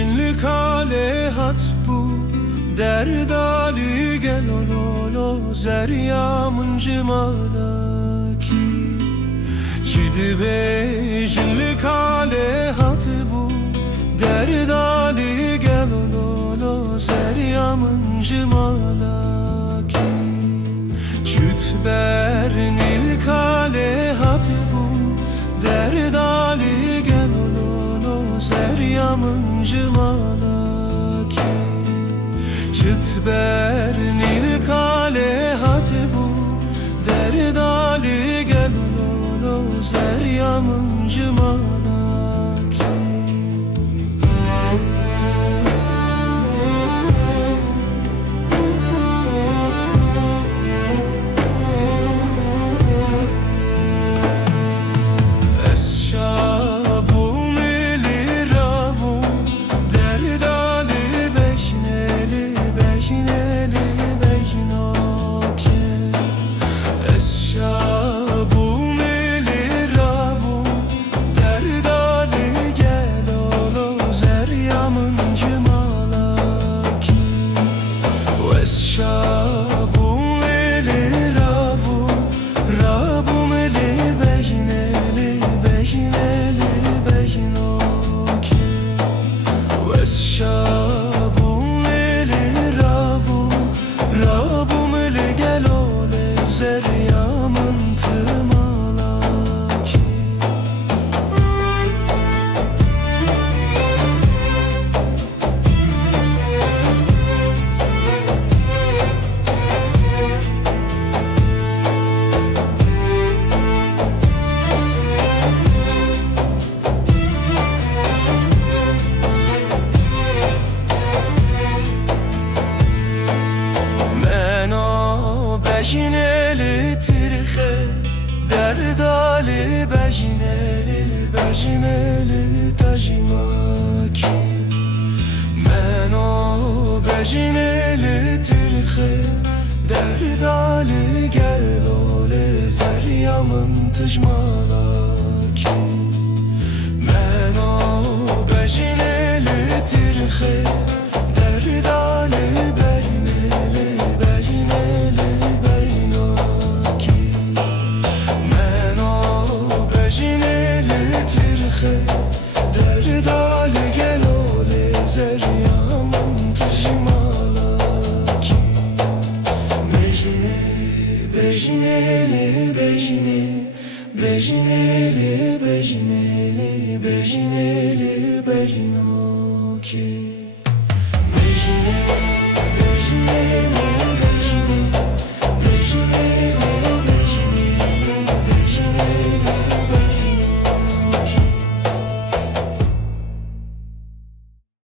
jinli kale hat bu derdali gel ololo zeryamın cimalaki Çidibe jinli kale hat bu derdali gel ololo zeryamın cimalaki Çütber nil kale hat bu derdali gel ololo zeryamın cimalaki Çütber nil kale hat bu derdali gel ololo zeryamın cimalaki Bejineli tirxe derdali bejineli tajimaki Men o bejineli tirxe derdali gel ole zeryamın tijmalaki Men o bejineli tirxe derdali derdali gel ole zeryamın tijmalaki Bejineli, bejineli, bejineli, bejineli, bejineli, bejineli, bejinoki